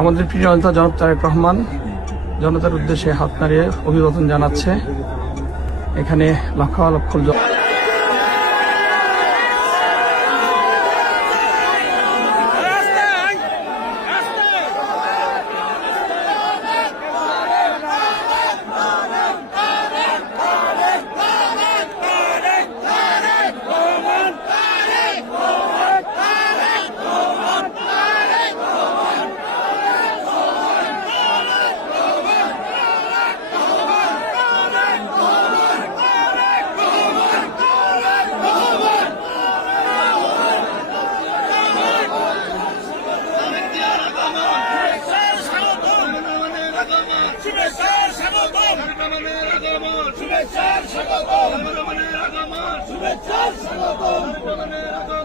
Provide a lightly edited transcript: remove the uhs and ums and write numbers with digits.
আমাদের প্রিয় নেতা জনাব তারেক রহমান জনতার উদ্দেশ্যে হাত নাড়িয়ে অভিবাদন জানাচ্ছে। এখানে লক্ষ লক্ষ শুভেচ্ছা স্বাগত।